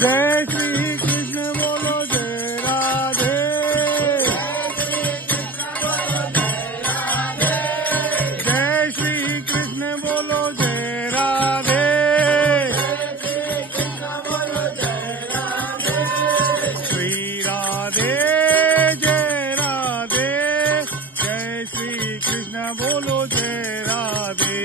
जय श्री कृष्ण बोलो जय राधे। जय श्री कृष्ण बोलो जय राधे। श्री राधे जय राधे। जय श्री कृष्ण बोलो जय राधे।